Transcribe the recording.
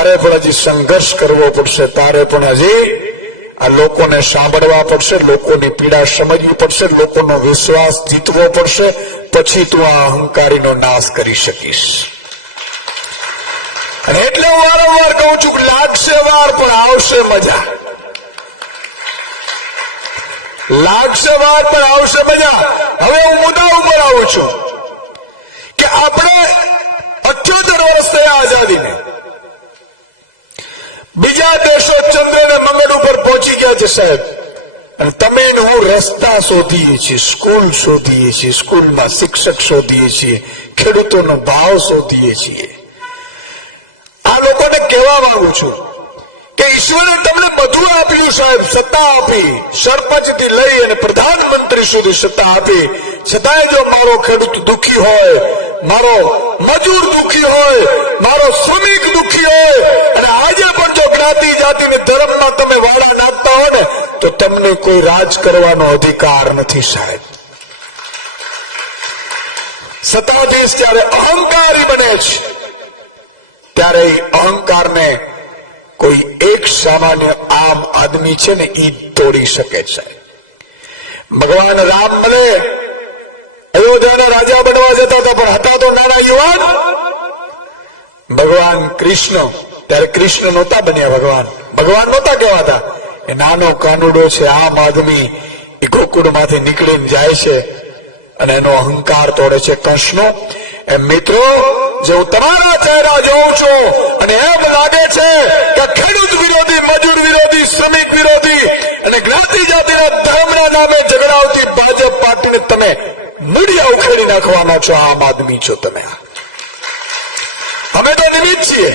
તારે પણ હજી સંઘર્ષ કરવો પડશે, તારે પણ હજી આ લોકોને સાંભળવા પડશે, લોકોની પીડા સમજવી પડશે, લોકોનો વિશ્વાસ જીતવો પડશે, પછી તું આ અહંકારીનો નાશ કરી શકીશ. અને એટલે હું વારંવાર કહું છું કે લાગશે વાર પણ આવશે મજા. લાગશે વાર પણ આવશે મજા. હવે હું મુદ્દા ઉપર આવું છું કે આપણે 78 વર્ષ થયા આઝાદીને. બીજા દેશો ચંદ્ર અને મંગળ ઉપર પહોંચી ગયા છે સાહેબ, અને તમે હું રસ્તા શોધીએ છીએ, સ્કૂલ શોધીએ છીએ, સ્કૂલમાં શિક્ષક શોધીએ છીએ, ખેડૂતોનો ભાવ શોધીએ છીએ. આ લોકોને કહેવા માંગુ છું કે ઈશ્વરે તમને બધું આપ્યું સાહેબ, સત્તા આપી, સરપંચથી લઈ અને પ્રધાનમંત્રી સુધી સત્તા આપી, છતાંય જો મારો ખેડૂત દુઃખી હોય, મારો મજૂર દુઃખી હોય, મારો શ્રમિક દુઃખી હોય, અને આજે પણ જો જ્ઞાતિ જાતિને ધર્મમાં તમે વાળા નાખતા હો ને, તો તમને કોઈ રાજ કરવાનો અધિકાર નથી સાહેબ. સત્તાધીશ જ્યારે અહંકારી બને છે ત્યારે અહંકારને કોઈ એક સામાન્ય આમ આદમી છે ને એ તોડી શકે છે. ભગવાન રામ મળે અયોધ્યાના રાજા બનવા જતા હતા, પણ હતા તો નાના યુવાન. ભગવાન કૃષ્ણ ત્યારે કૃષ્ણ નહોતા બન્યા, ભગવાન નહોતા કહેવાતા. એ નાનો કાનુડો છે, આમ આદમી, એ ગોકુળમાંથી નીકળીને જાય છે અને એનો અહંકાર તોડે છે કંસનો. એમ મિત્રો, જે હું તમારા ચહેરા જોઉં છું અને એમ લાગે છે કે ખેડૂત વિરોધી, મજૂર વિરોધી, શ્રમિક વિરોધી અને જ્ઞાતિ જાતિના ધર્મના નામે ઝઘડાવતી ભાજપ પાર્ટીને તમે મૂળિયા ઉખેડી નાખવાના છો. આમ આદમી છો તમે. અમે તો નિમિત્ત છીએ.